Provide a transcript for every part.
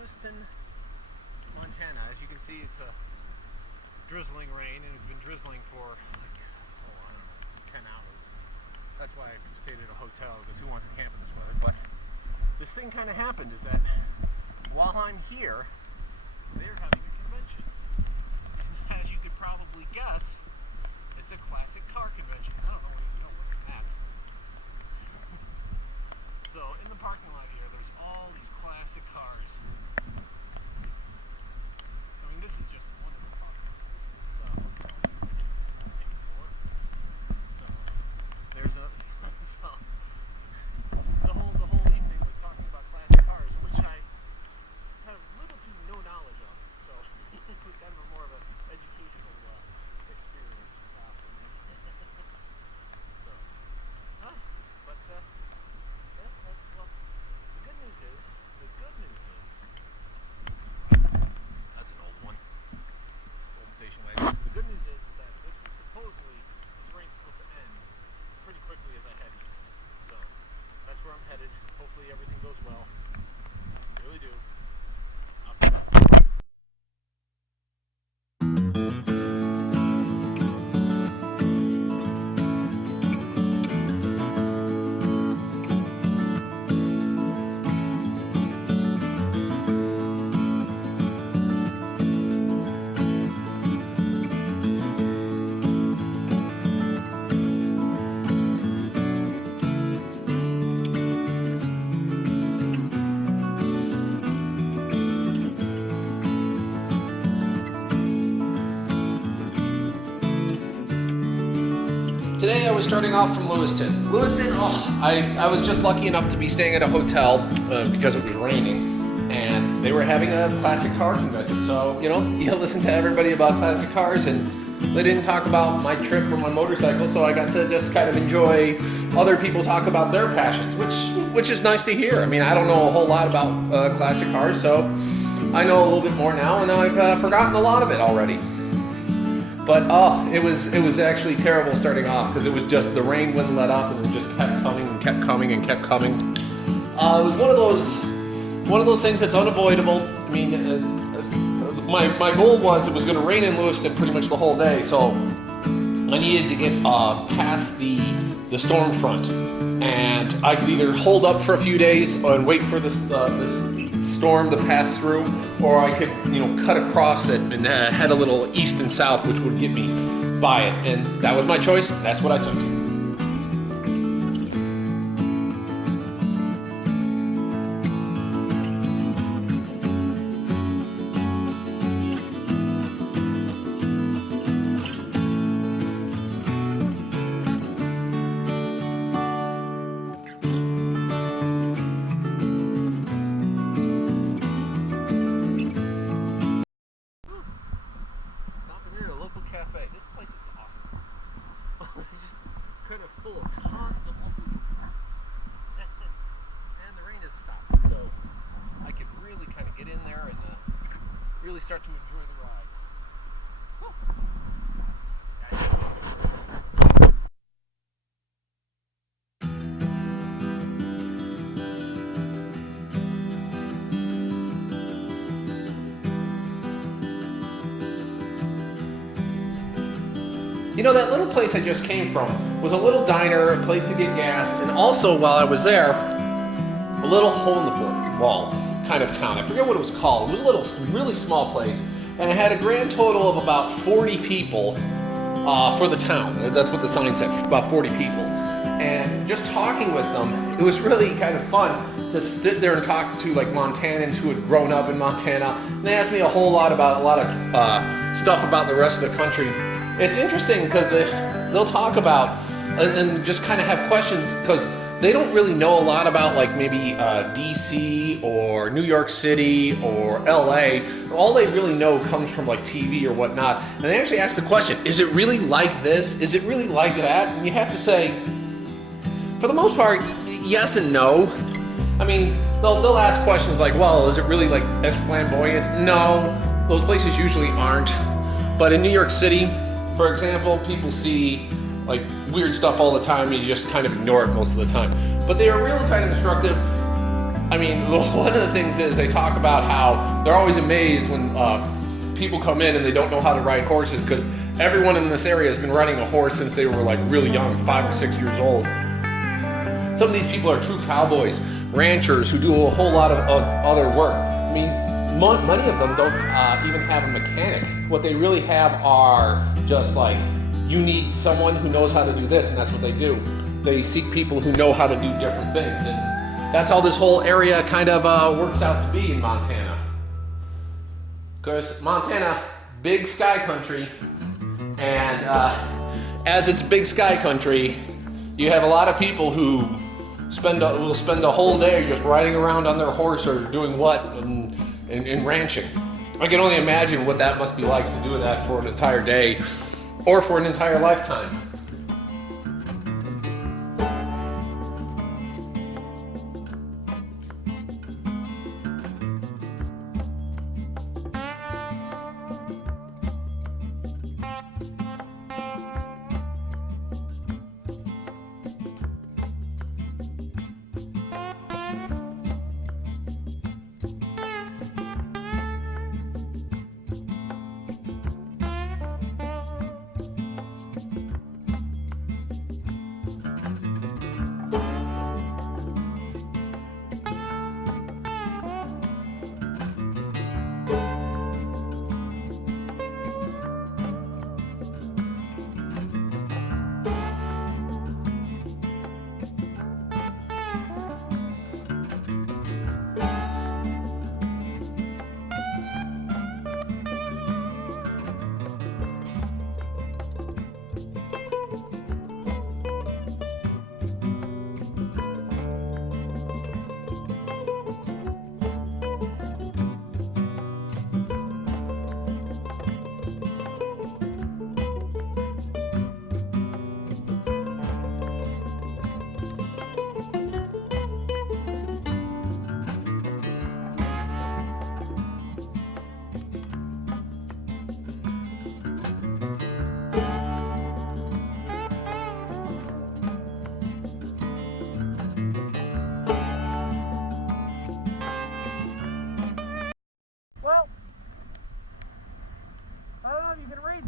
Lewiston, Montana. As you can see, it's a drizzling rain, and it's been drizzling for like, I don't know, 10 hours. That's why I stayed at a hotel, because who wants to camp in this weather? But this thing kind of happened, is that while I'm here, they're having a convention. And as you could probably guess, it's a classic car convention. I don't even know what's the map. So in the parking lot here, there's all these classic cars. I mean, this is just one of the parking lots. This hotel, I think 4. So there's a so the whole evening was talking about classic cars, which I have little to no knowledge of. So it was kind of more of an educational experience for me. So, but yeah, well, the good news is that's an old one. It's an old station wagon. The good news is that this rain's supposed to end pretty quickly as I head east. So that's where I'm headed. Hopefully everything goes well. I really do. Today I was starting off from Lewiston. Lewiston, I was just lucky enough to be staying at a hotel because it was raining, and they were having a classic car convention. So, you listen to everybody about classic cars, and they didn't talk about my trip or my motorcycle, so I got to just kind of enjoy other people talk about their passions, which is nice to hear. I mean, I don't know a whole lot about classic cars, so I know a little bit more now, and I've forgotten a lot of it already. But it was actually terrible starting off, because it was just, the rain wouldn't let up, and it just kept coming and kept coming and kept coming. It was one of those things that's unavoidable. I mean, my goal was it was going to rain in Lewiston pretty much the whole day, so I needed to get past the storm front, and I could either hold up for a few days and wait for this storm to pass through, or I could cut across it and head a little east and south, which would get me by it, and that was my choice. That's what I took. Cafe. This place is awesome. Just kind of full of tons of local people. And the rain has stopped, so I could really kind of get in there and really start to enjoy the ride. That little place I just came from was a little diner, a place to get gas, and also, while I was there, a little hole in the wall kind of town. I forget what it was called. It was a little, really small place, and it had a grand total of about 40 people for the town. That's what the sign said, about 40 people. And just talking with them, it was really kind of fun to sit there and talk to like Montanans who had grown up in Montana. And they asked me a whole lot about a lot of stuff about the rest of the country. It's interesting because they'll talk about and just kind of have questions, because they don't really know a lot about like maybe DC or New York City or LA. All they really know comes from like TV or whatnot. And they actually ask the question, is it really like this? Is it really like that? And you have to say, for the most part, yes and no. I mean, they'll ask questions like, well, is it really like as flamboyant? No, those places usually aren't. But in New York City, for example, people see like weird stuff all the time, and you just kind of ignore it most of the time. But they are really kind of instructive. I mean, one of the things is they talk about how they're always amazed when people come in and they don't know how to ride horses, because everyone in this area has been riding a horse since they were like really young, 5 or 6 years old. Some of these people are true cowboys, ranchers who do a whole lot of other work. I mean, many of them don't even have a mechanic. What they really have are just like, you need someone who knows how to do this, and that's what they do. They seek people who know how to do different things, and that's how this whole area kind of works out to be in Montana. Because Montana, big sky country, and as it's big sky country, you have a lot of people who will spend a whole day just riding around on their horse or doing what and ranching. I can only imagine what that must be like to do that for an entire day or for an entire lifetime.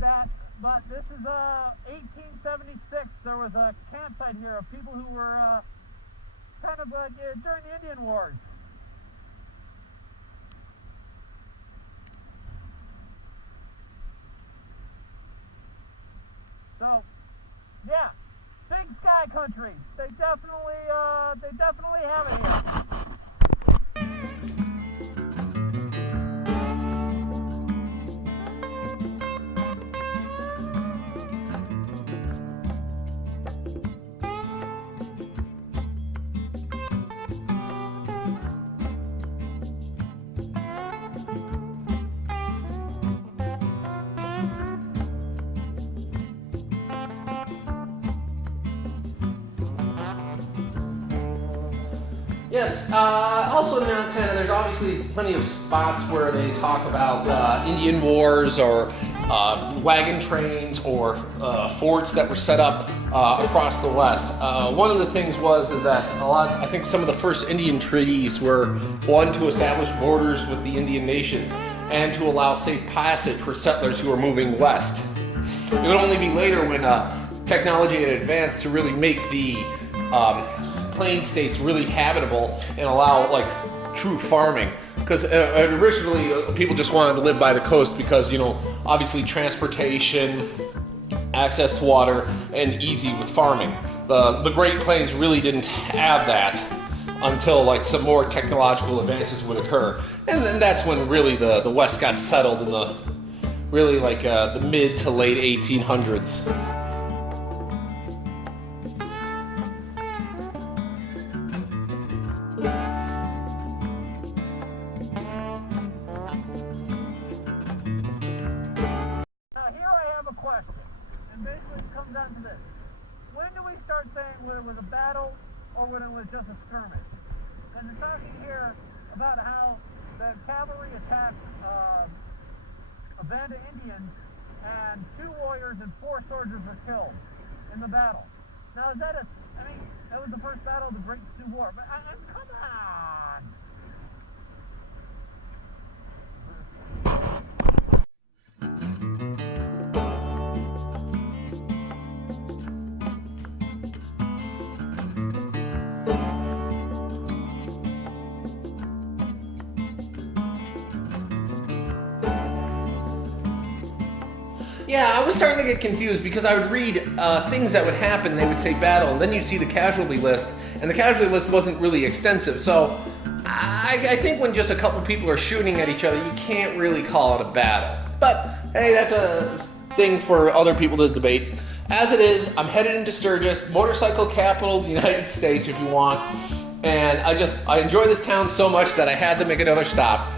That, but this is 1876. There was a campsite here of people who were kind of during the Indian Wars. So, yeah, big sky country. They definitely have it here. Yes, also in Montana, there's obviously plenty of spots where they talk about Indian wars or wagon trains or forts that were set up across the West. One of the things is that I think some of the first Indian treaties were one to establish borders with the Indian nations and to allow safe passage for settlers who were moving west. It would only be later when technology had advanced to really make the plain states really habitable and allow like true farming, because originally people just wanted to live by the coast because, you know, obviously transportation, access to water, and easy with farming. The Great Plains really didn't have that until like some more technological advances would occur, and then that's when really the West got settled in the really like the mid to late 1800s. Down to this. When do we start saying whether it was a battle or when it was just a skirmish? And they're talking here about how the cavalry attacked a band of Indians and 2 warriors and 4 soldiers were killed in the battle. Now is that I mean, that was the first battle of the Great Sioux War, but come on! Yeah, I was starting to get confused because I would read things that would happen. They would say battle, and then you'd see the casualty list, and the casualty list wasn't really extensive. So I think when just a couple people are shooting at each other, you can't really call it a battle. But hey, that's a thing for other people to debate. As it is, I'm headed into Sturgis, motorcycle capital of the United States if you want. And I enjoy this town so much that I had to make another stop.